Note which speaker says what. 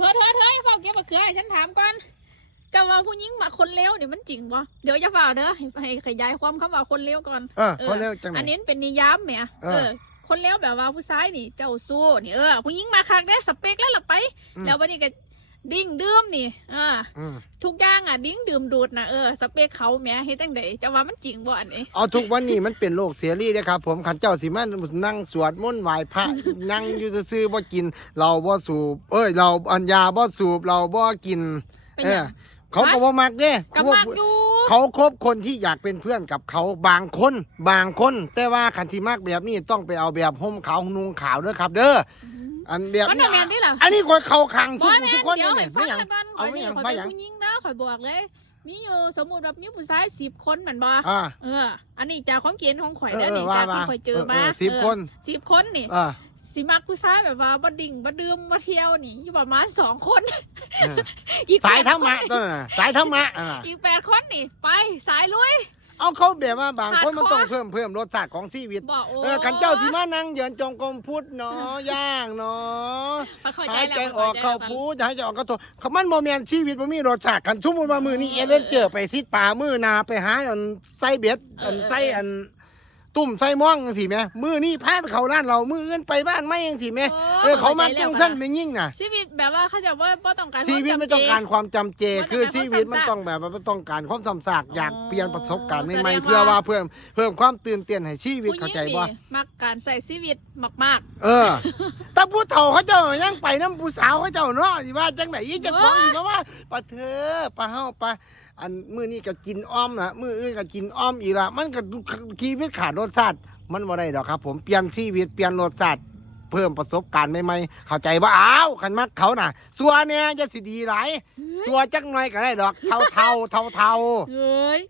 Speaker 1: ธอเธอเธอให้พ่อเก็บมะเขือให้ฉันถามก่อนจะว่าผู้หญิงมาคนเลวเนี่ยมันจริงบ่เดี๋ยวจะฝ่าเด้อให้ขยายความคำว่าคนเลวก่อน
Speaker 2: เออคนเลวจังไหน
Speaker 1: อันนี้เป็นนิยามแหม
Speaker 2: เออ
Speaker 1: เออ คนเลวแบบว่าผู้ชายนี่ เจ้าสู้นี่เออผู้หญิงมาคักได้สเปกแล้วล่ะไป แล้ววันนี้ก็ ดิ้งดื่มนี่เออ
Speaker 2: อืม
Speaker 1: ทุกอย่างอะดิ้งดื่มดูดนะเออสเปคเขาแหมเฮ็ดจังไดจะว่ามันจริงบ่อันนี้
Speaker 2: เอาทุกวันนี้มันเป็นโลกเสรีเลยครับ ผมขันเจ้าสิมานั่งสวดมนต์ไหว้พระ นั่งอยู่ซื่อๆบ่กิน เราบ่สูบ เอ้ย เราอัญญาบ่สูบเราบ่กิน
Speaker 1: เป็น
Speaker 2: เอ
Speaker 1: หยั
Speaker 2: องเขาก็บ่มักเด้
Speaker 1: กำ
Speaker 2: เขา
Speaker 1: มักอยู่
Speaker 2: เขาคบคนที่อยากเป็นเพื่อนกับเขาบางคน บางคน แต่ว่าขันที่มักแบบนี้ต้องไปเอาแบบห่มขาวนุ่งขาวเด้อครับ เด้ออั นแบบ
Speaker 1: มัน
Speaker 2: นี้
Speaker 1: บ่แม่นที่ล่ะ
Speaker 2: อันนี้คนเขาขัง
Speaker 1: บ่
Speaker 2: ทุก
Speaker 1: แม่
Speaker 2: ทุก
Speaker 1: น
Speaker 2: คน
Speaker 1: เดี๋ยว
Speaker 2: เนี่
Speaker 1: ให้
Speaker 2: ย
Speaker 1: ฟั
Speaker 2: ไม่
Speaker 1: ง
Speaker 2: หยัง
Speaker 1: แล้วก่อน
Speaker 2: เอา
Speaker 1: ข่อย
Speaker 2: ไม่
Speaker 1: นี่
Speaker 2: หยัง
Speaker 1: ข่อย
Speaker 2: ไม่
Speaker 1: เป็น
Speaker 2: หยัง
Speaker 1: ผู้หญิงนะข่อยบอกเลยมีอยู่สมมุติแบบมีผู้ชาย10คนแม่นบ่
Speaker 2: อ่า
Speaker 1: เออ อันนี้จากความคิดของข่อย
Speaker 2: เออ
Speaker 1: เด้อ
Speaker 2: เออ
Speaker 1: นี่
Speaker 2: ว่า
Speaker 1: จากที่
Speaker 2: ว่า
Speaker 1: ข่อยเจอมา
Speaker 2: สิบคน
Speaker 1: สิบคนนี่
Speaker 2: อ่า
Speaker 1: สิมักผู้ชายแบบว่าบ่ดิ่งบ่ดื่มบ่เที่ยวนี่อยู่ประมาณสองคน
Speaker 2: เออ
Speaker 1: อีก
Speaker 2: สาย
Speaker 1: แปด
Speaker 2: ธรรมะ
Speaker 1: คน
Speaker 2: ตัวนั้นน่ะสายธรรมะอ่า
Speaker 1: อีกแปดคนนี่ ไปสายลุย
Speaker 2: เอาเขาแบบว่าบางคน
Speaker 1: หา
Speaker 2: มัน
Speaker 1: ข้อ
Speaker 2: ต้องเพิ่มเพิ่มรสชาติของชีวิต
Speaker 1: บอกโอ้
Speaker 2: เออขันเจ้าที่มานั่งเยือนจงกรมพุทธเนาะย่างเนาะ
Speaker 1: เข้า
Speaker 2: หาย
Speaker 1: ใจ
Speaker 2: ใจ
Speaker 1: แล้ว
Speaker 2: ออกเข้าพูดหายใจออกเข้าโทเขามันโมเมนชีวิตมันมีรสชาติขันชุ่มมือมามือนี่เอเลนเจอไปซิดป่ามือนาไปหาอันไส้เบ็ดอันไส้อัน ตุ่มไส้ม่องจังสิแม่มือนี่พาไปเขาร้านเรามืออื่นไปบ้านไม่ยังสิแม่เออเขามาจังสั้นไม่ยิ่งน่ะ
Speaker 1: ชีวิตแบบว่าเขาจะว่าบ่ต้องการ
Speaker 2: ชีวิตไม่ต้องการความจำเจ
Speaker 1: มันต้องการ
Speaker 2: คือชีวิต
Speaker 1: ความ
Speaker 2: มัน
Speaker 1: ซ้ำซาก
Speaker 2: ต้องแบบว่ามันต้องการความซ้ำซากอยาก
Speaker 1: อ๋อ
Speaker 2: เปลี่ยนประสบการณ์ใหม่
Speaker 1: แสดง
Speaker 2: ๆเพื่อ
Speaker 1: ว่า
Speaker 2: ว่าเพิ่มเพิ่มความตื่นเต้นให้ชีวิต
Speaker 1: ผู้ห
Speaker 2: เข้า
Speaker 1: ญิง
Speaker 2: ใจ
Speaker 1: นี่
Speaker 2: บ่
Speaker 1: มักการใส่ชีวิตมาก
Speaker 2: เออแต่ผู้เฒ่าเขาเจ้ายังไปน้ำผู้สาวเขาเจ้าเนาะสิว่าจังไหนอีจะของอีกว่าปะเธอปะเฮาปะ อันมื้อนี้ก็กินอ้อมนะมื้ออื่นก็กินอ้อมอีกละมันก็ชีวิตขาดรสชาติมันบ่ได้ดอกครับ ผมเปลี่ยนชีวิตเปลี่ยนรสชาติเพิ่มประสบการณ์ใหม่ๆเข้าใจว่าอ้าวคันมักเขาน่ะสัวเนี่ยจะสิดีหลาย
Speaker 1: ๆ
Speaker 2: สัวจักหน่อยก็ได้ดอกเท่าเท่าเท่าเท่า
Speaker 1: เฮ้ย